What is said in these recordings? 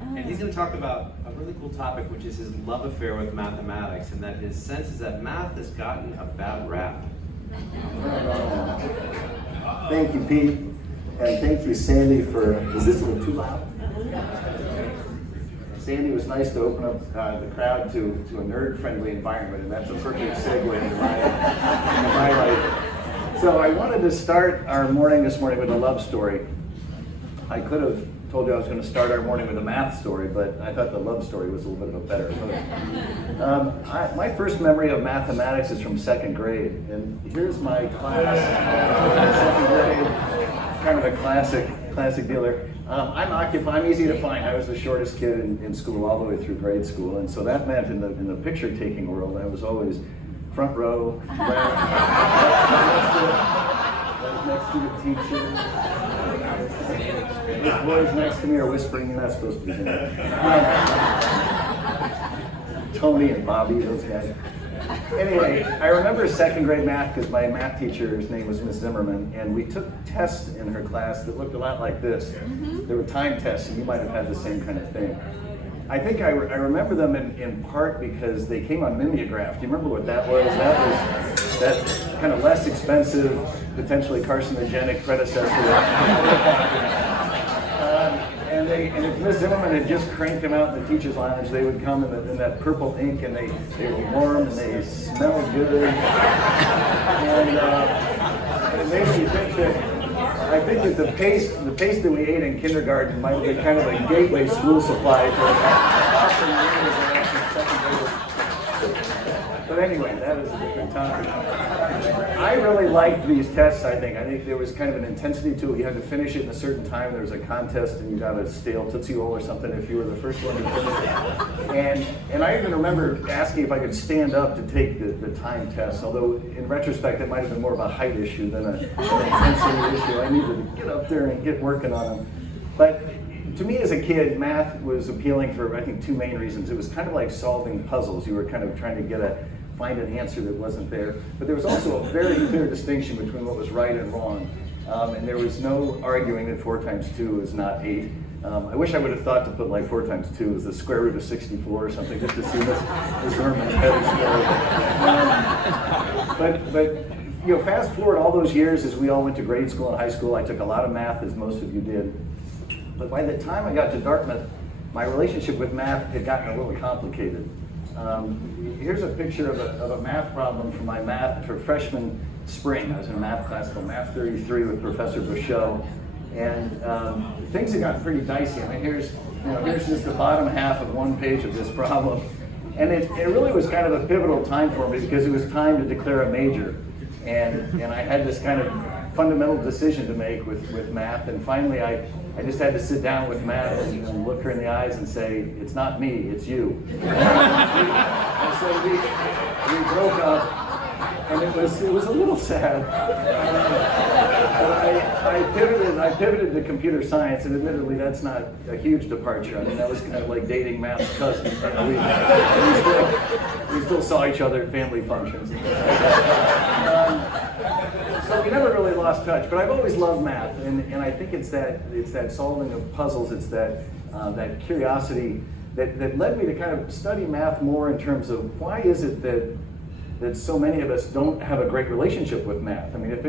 And he's going to talk about a really cool topic, which is his love affair with mathematics, and that his sense is that math has gotten a bad rap. Thank you, Pete. And thank you, Sandy, for, is this a little too loud? Sandy was nice to open up the crowd to a nerd-friendly environment, and that's a perfect segue into my life. So I wanted to start our morning this morning with a love story. I could have told you I was going to start our morning with a math story, but I thought the love story was a little bit of a better hook. My first memory of mathematics is from second grade, and here's my class. Second grade, kind of a classic dealer. I'm easy to find. I was the shortest kid in school all the way through grade school, and so that meant in the picture taking world, I was always front row, right next to the teacher. These boys next to me are whispering, you're not supposed to be doing that. Tony and Bobby, those guys. Anyway, I remember second grade math because my math teacher's name was Miss Zimmerman, and we took tests in her class that looked a lot like this. There were time tests, and you might have had the same kind of thing. I think I remember them in part because they came on mimeograph. Do you remember what that was? That was that kind of less expensive, potentially carcinogenic predecessor. And if Miss Zimmerman had just cranked them out in the teacher's lounge, they would come in that purple ink, and they were warm and they smelled good. And it made me think that the paste that we ate in kindergarten might have been kind of a gateway school supply But anyway, that is a different topic. I really liked these tests, I think there was kind of an intensity to it. You had to finish it in a certain time. There was a contest, and you got a stale Tootsie Roll or something if you were the first one to finish it. And I even remember asking if I could stand up to take the time test, although in retrospect, it might have been more of a height issue than an intensity issue. I needed to get up there and get working on them. But to me as a kid, math was appealing for, I think, two main reasons. It was kind of like solving puzzles. You were kind of trying to find an answer that wasn't there. But there was also a very clear distinction between what was right and wrong. And there was no arguing that 4 times 2 is not 8. I wish I would have thought to put like 4 times 2 is the square root of 64 or something, just to see this Herman's head explode. But fast forward all those years as we all went to grade school and high school, I took a lot of math, as most of you did. But by the time I got to Dartmouth, my relationship with math had gotten a little complicated. Here's a picture of a math problem for freshman spring. I was in a math class called Math 33 with Professor Bouchot, and things had gotten pretty dicey. I mean, here's just the bottom half of one page of this problem, and it really was kind of a pivotal time for me because it was time to declare a major, and I had this kind of fundamental decision to make with math, and finally I just had to sit down with Matt and look her in the eyes and say, it's not me, it's you. And so we broke up, and it was a little sad. But I pivoted to computer science, and admittedly that's not a huge departure. I mean, that was kind of like dating Matt's cousin. We still saw each other at family functions. So we never really lost touch, but I've always loved math, and I think it's that solving of puzzles, it's that curiosity that led me to kind of study math more in terms of why is it that so many of us don't have a great relationship with math. I mean, is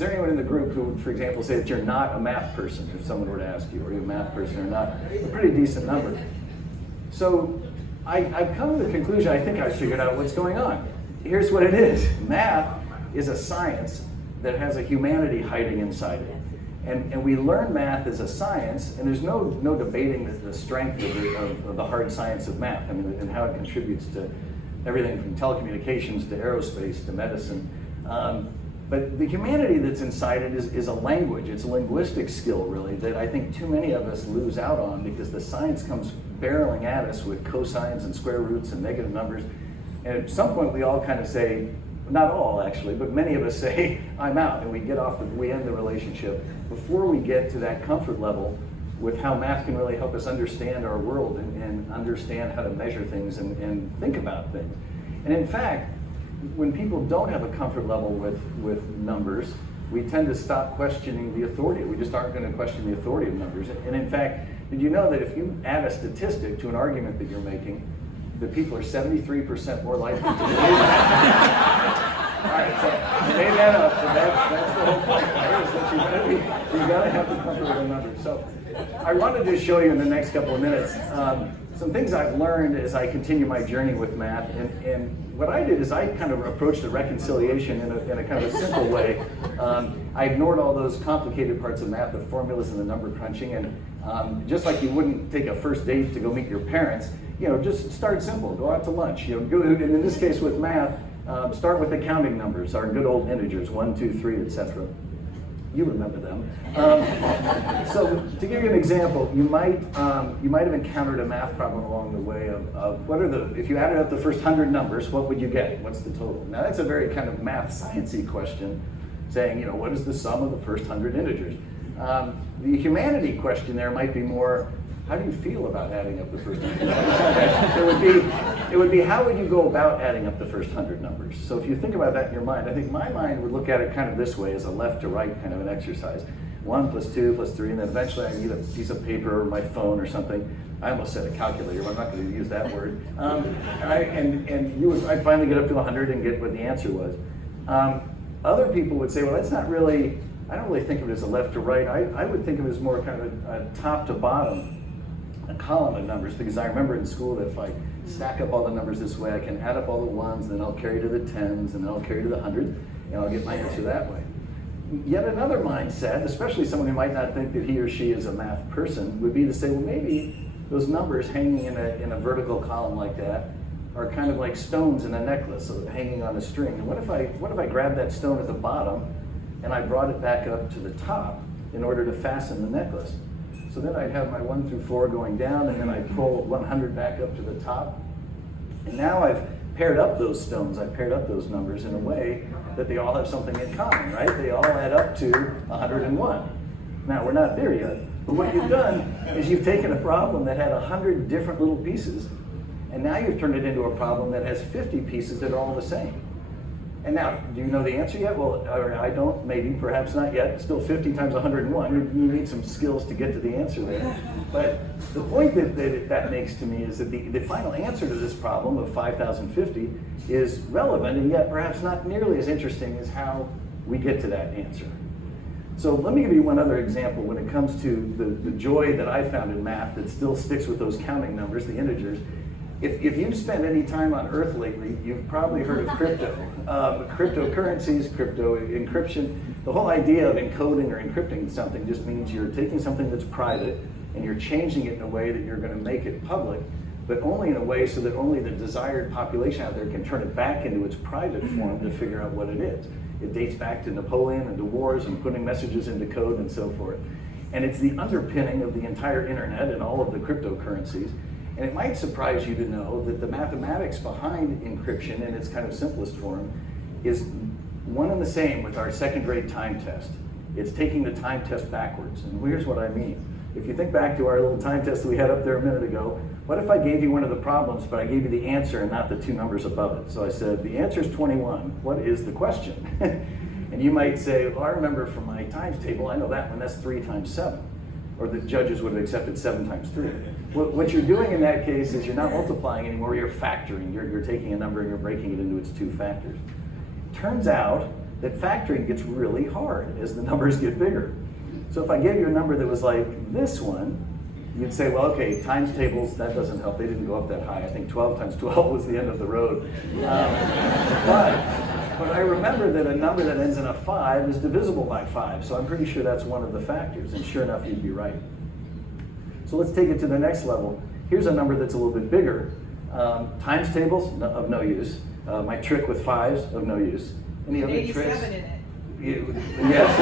there anyone in the group who would, for example, say that you're not a math person, if someone were to ask you, are you a math person or not? A pretty decent number. So I've come to the conclusion, I think I've figured out what's going on. Here's what it is. Math is a science that has a humanity hiding inside it. And we learn math as a science, and there's no debating the strength of the hard science of math, I mean, and how it contributes to everything from telecommunications to aerospace to medicine. But the humanity that's inside it is a language. It's a linguistic skill, really, that I think too many of us lose out on because the science comes barreling at us with cosines and square roots and negative numbers. And at some point we all kind of say, not all actually, but many of us say, I'm out, and we end the relationship before we get to that comfort level with how math can really help us understand our world and understand how to measure things and think about things. And in fact, when people don't have a comfort level with numbers, we tend to stop questioning the authority. We just aren't going to question the authority of numbers. And in fact, did you know that if you add a statistic to an argument that you're making, that people are 73% more likely to believe it? All right, so weigh that up, and that's the whole point, right? Is that you got to have the comfort of the numbers. So I wanted to show you in the next couple of minutes some things I've learned as I continue my journey with math. And what I did is I kind of approached the reconciliation in a kind of a simple way. I ignored all those complicated parts of math, the formulas and the number crunching, and just like you wouldn't take a first date to go meet your parents, just start simple, go out to lunch. And in this case with math, start with the counting numbers, our good old integers, 1, 2, 3, etc. You remember them. So to give you an example, you might have encountered a math problem along the way of if you added up the first 100 numbers, what would you get? What's the total? Now that's a very kind of math sciencey question, saying, what is the sum of the first 100 integers? The humanity question there might be more, how do you feel about adding up the first 100 numbers? It would be how would you go about adding up the first 100 numbers? So if you think about that in your mind, I think my mind would look at it kind of this way, as a left to right kind of an exercise. 1 plus 2 plus 3, and then eventually I need a piece of paper or my phone or something. I almost said a calculator, but I'm not going to use that word. I'd finally get up to 100 and get what the answer was. Other people would say, well, that's not really, I don't really think of it as a left to right. I would think of it as more kind of a top to bottom, a column of numbers, because I remember in school that if I stack up all the numbers this way, I can add up all the ones, then I'll carry to the tens, and then I'll carry to the hundreds, and I'll get my answer that way. Yet another mindset, especially someone who might not think that he or she is a math person, would be to say, well, maybe those numbers hanging in a vertical column like that are kind of like stones in a necklace, so hanging on a string. And what if I grabbed that stone at the bottom and I brought it back up to the top in order to fasten the necklace? So then I'd have my 1 through 4 going down, and then I'd pull 100 back up to the top. And now I've paired up those stones, I've paired up those numbers in a way that they all have something in common, right? They all add up to 101. Now, we're not there yet, but what you've done is you've taken a problem that had 100 different little pieces, and now you've turned it into a problem that has 50 pieces that are all the same. And now, do you know the answer yet? Well, or I don't, maybe, perhaps not yet. Still 50 times 101. You need some skills to get to the answer there. But the point that makes to me is that the final answer to this problem of 5,050 is relevant, and yet perhaps not nearly as interesting as how we get to that answer. So let me give you one other example when it comes to the joy that I found in math that still sticks with those counting numbers, the integers. If you've spent any time on Earth lately, you've probably heard of crypto. Cryptocurrencies, crypto encryption. The whole idea of encoding or encrypting something just means you're taking something that's private and you're changing it in a way that you're going to make it public, but only in a way so that only the desired population out there can turn it back into its private form to figure out what it is. It dates back to Napoleon and to wars and putting messages into code and so forth. And it's the underpinning of the entire internet and all of the cryptocurrencies. And it might surprise you to know that the mathematics behind encryption in its kind of simplest form is one and the same with our second grade time test. It's taking the time test backwards. And here's what I mean. If you think back to our little time test that we had up there a minute ago, what if I gave you one of the problems, but I gave you the answer and not the two numbers above it? So I said, the answer is 21. What is the question? And you might say, well, I remember from my times table, I know that one, that's 3 times 7. Or the judges would have accepted 7 times 3. What you're doing in that case is you're not multiplying anymore, you're factoring. You're taking a number and you're breaking it into its 2 factors. Turns out that factoring gets really hard as the numbers get bigger. So if I gave you a number that was like this one, you'd say, well, okay, times tables, that doesn't help. They didn't go up that high. I think 12 times 12 was the end of the road. But I remember that a number that ends in a 5 is divisible by 5, so I'm pretty sure that's one of the factors, and sure enough, you'd be right. So let's take it to the next level. Here's a number that's a little bit bigger. Times tables, of no use. My trick with 5s, of no use. Any other tricks? 87 in it. Yes.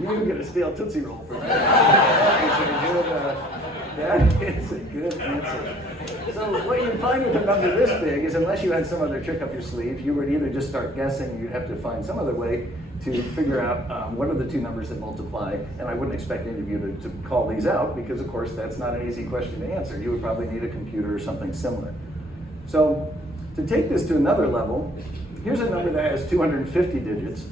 You get a stale Tootsie Roll for that. That is a good answer. So what you'd find with a number this big is unless you had some other trick up your sleeve, you would either just start guessing, or you'd have to find some other way to figure out what are the 2 numbers that multiply. And I wouldn't expect any of you to call these out because, of course, that's not an easy question to answer. You would probably need a computer or something similar. So to take this to another level, here's a number that has 250 digits,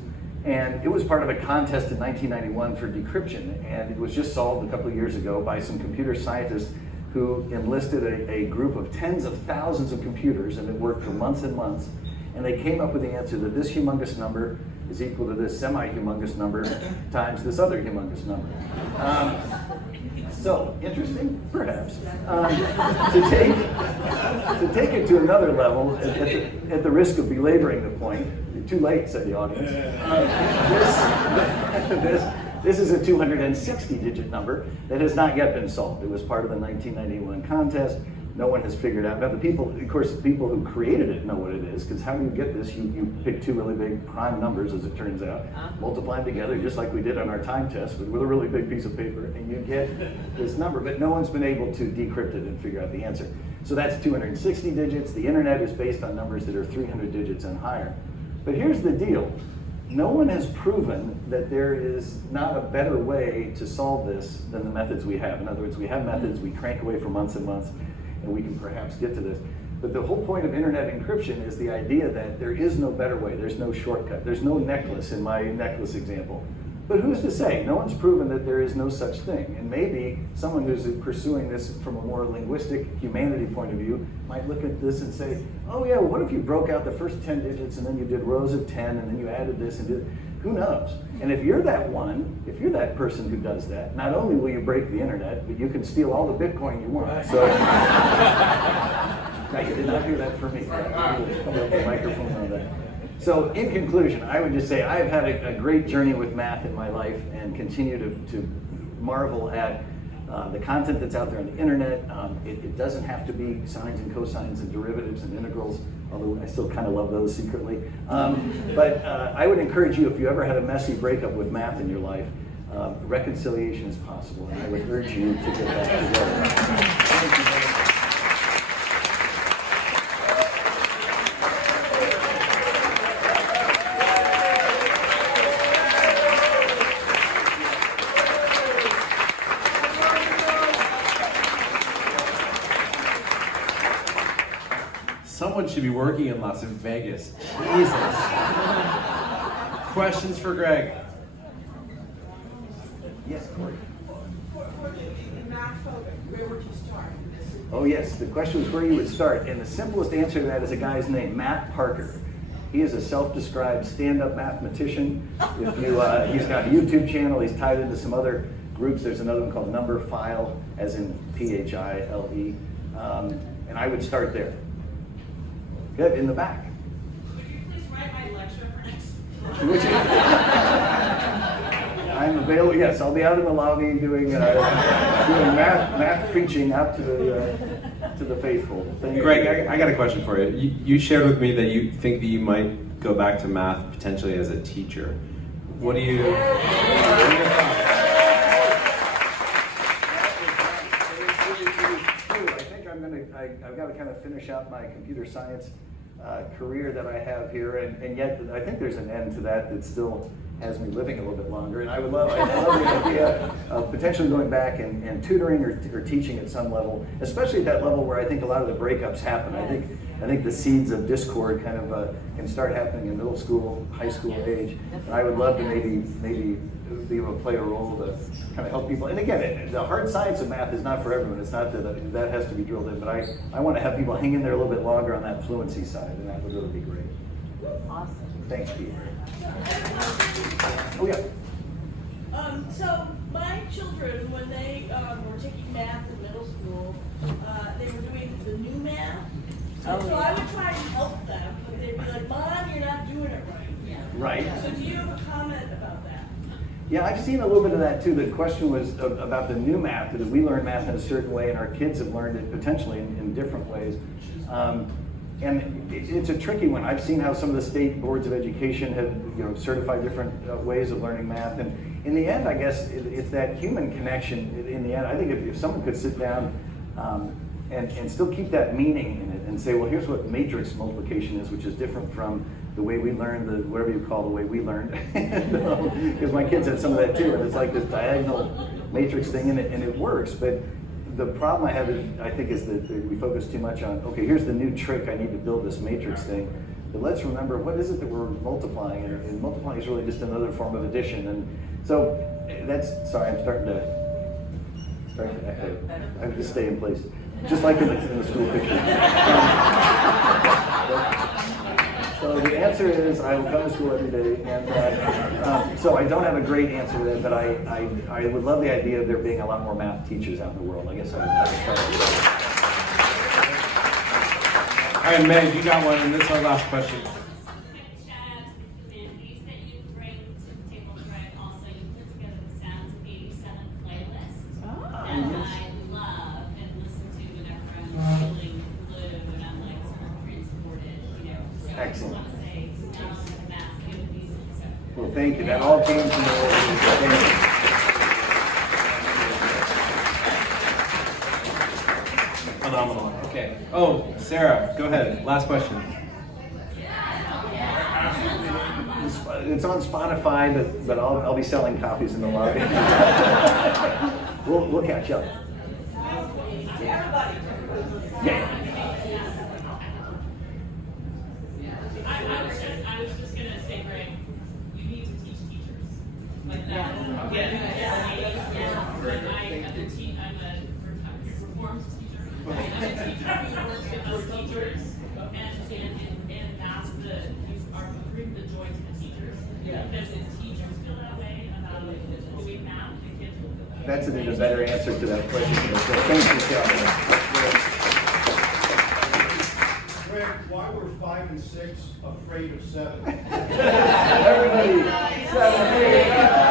and it was part of a contest in 1991 for decryption, and it was just solved a couple of years ago by some computer scientists who enlisted a group of tens of thousands of computers, and it worked for months and months, and they came up with the answer that this humongous number is equal to this semi-humongous number times this other humongous number. So, interesting? Perhaps. To take it to another level, at the risk of belaboring the point, too late, said the audience, this is a 260-digit number that has not yet been solved. It was part of the 1991 contest. No one has figured out. Now, the people who created it know what it is, because how do you get this? You pick two really big prime numbers, as it turns out, multiply them together, just like we did on our time test, but with a really big piece of paper, and you get this number. But no one's been able to decrypt it and figure out the answer. So that's 260 digits. The internet is based on numbers that are 300 digits and higher. But here's the deal. No one has proven that there is not a better way to solve this than the methods we have. In other words, we have methods we crank away for months and months, and we can perhaps get to this. But the whole point of internet encryption is the idea that there is no better way. There's no shortcut. There's no necklace in my necklace example. But who's to say? No one's proven that there is no such thing. And maybe someone who's pursuing this from a more linguistic humanity point of view might look at this and say, oh yeah, well, what if you broke out the first 10 digits and then you did rows of 10 and then you added this and did, who knows? And if you're that one, if you're that person who does that, not only will you break the internet, but you can steal all the Bitcoin you want. So, now you did not hear that from me. The microphone on that. So in conclusion, I would just say I've had a great journey with math in my life and continue to marvel at the content that's out there on the internet. It doesn't have to be sines and cosines and derivatives and integrals, although I still kind of love those secretly. But I would encourage you, if you ever had a messy breakup with math in your life, reconciliation is possible, and I would urge you to get back together. Thank you very much. Someone should be working in Las Vegas. Jesus. Questions for Greg? Yes, Corey. For the math phobic, where would you start? Oh yes, the question was where you would start, and the simplest answer to that is a guy's name, Matt Parker. He is a self-described stand-up mathematician. If you, he's got a YouTube channel. He's tied into some other groups. There's another one called Number File, as in P-H-I-L-E, and I would start there. Good, in the back. Would you please write my lecture for next Which I'm available. Yes, I'll be out in the lobby doing math preaching out to the faithful. Thank you. Greg, I got a question for you. You shared with me that you think that you might go back to math potentially as a teacher. What are your thoughts? I've got to kind of finish out my computer science career that I have here, and yet I think there's an end to that still has me living a little bit longer. And I love the idea of potentially going back and tutoring or teaching at some level, especially at that level where I think a lot of the breakups happen. I think the seeds of discord kind of can start happening in middle school, high school age. And I would love to maybe be able to play a role to kind of help people. And again, the hard science of math is not for everyone. It's not that has to be drilled in, but I want to have people hang in there a little bit longer on that fluency side, and that would really be great. Awesome. Thanks, Pete. Oh yeah. So my children, when they were taking math in middle school, they were doing the new math. So I would try and help them, but they'd be like, "Mom, you're not doing it right." Yeah. Right. So do you have a comment about that? Yeah, I've seen a little bit of that too. The question was about the new math, that we learn math in a certain way and our kids have learned it potentially in different ways. And it's a tricky one. I've seen how some of the state boards of education have certified different ways of learning math. And in the end, I guess it's that human connection. In the end, I think if someone could sit down and still keep that meaning in it and say, well, here's what matrix multiplication is, which is different from the way we learned, whatever you call the way we learned. Because my kids had some of that too, and it's like this diagonal matrix thing, and it works. But the problem I have, I think, is that we focus too much on, okay, here's the new trick, I need to build this matrix thing. But let's remember, what is it that we're multiplying? And multiplying is really just another form of addition. And so that's, sorry, I'm starting to echo. I have to stay in place, just like in the school picture. So the answer is, I will come to school every day, and so I don't have a great answer to that, but I would love the idea of there being a lot more math teachers out in the world. I guess I would start with that. All right, Meg, you got one, and this is our last question. Shout out to the communities that you bring to the table, Greg. Also, you put together the Sounds of 87 playlist that I love and listen to whenever I'm feeling blue and I'm like sort of transported, you know. So Excellent. I just want to say, now the math good music. So. Well, thank you. That all came from the thank you. Phenomenal. Okay. Oh, Sarah, go ahead. Last question. It's on Spotify, but I'll be selling copies in the lobby. We'll catch up. Yeah. I was just gonna say, Greg, you need to teach teachers like that. I'm a reformed teacher. I'm a teacher who works with those teachers, and that's you bring the joy to the teachers. Because if teachers feel that way about doing math, the kids will feel that way. That's an even better answer to that question. So thank you, Kelly. Greg, why were 5 and 6 afraid of 7? Everybody, 7, 8.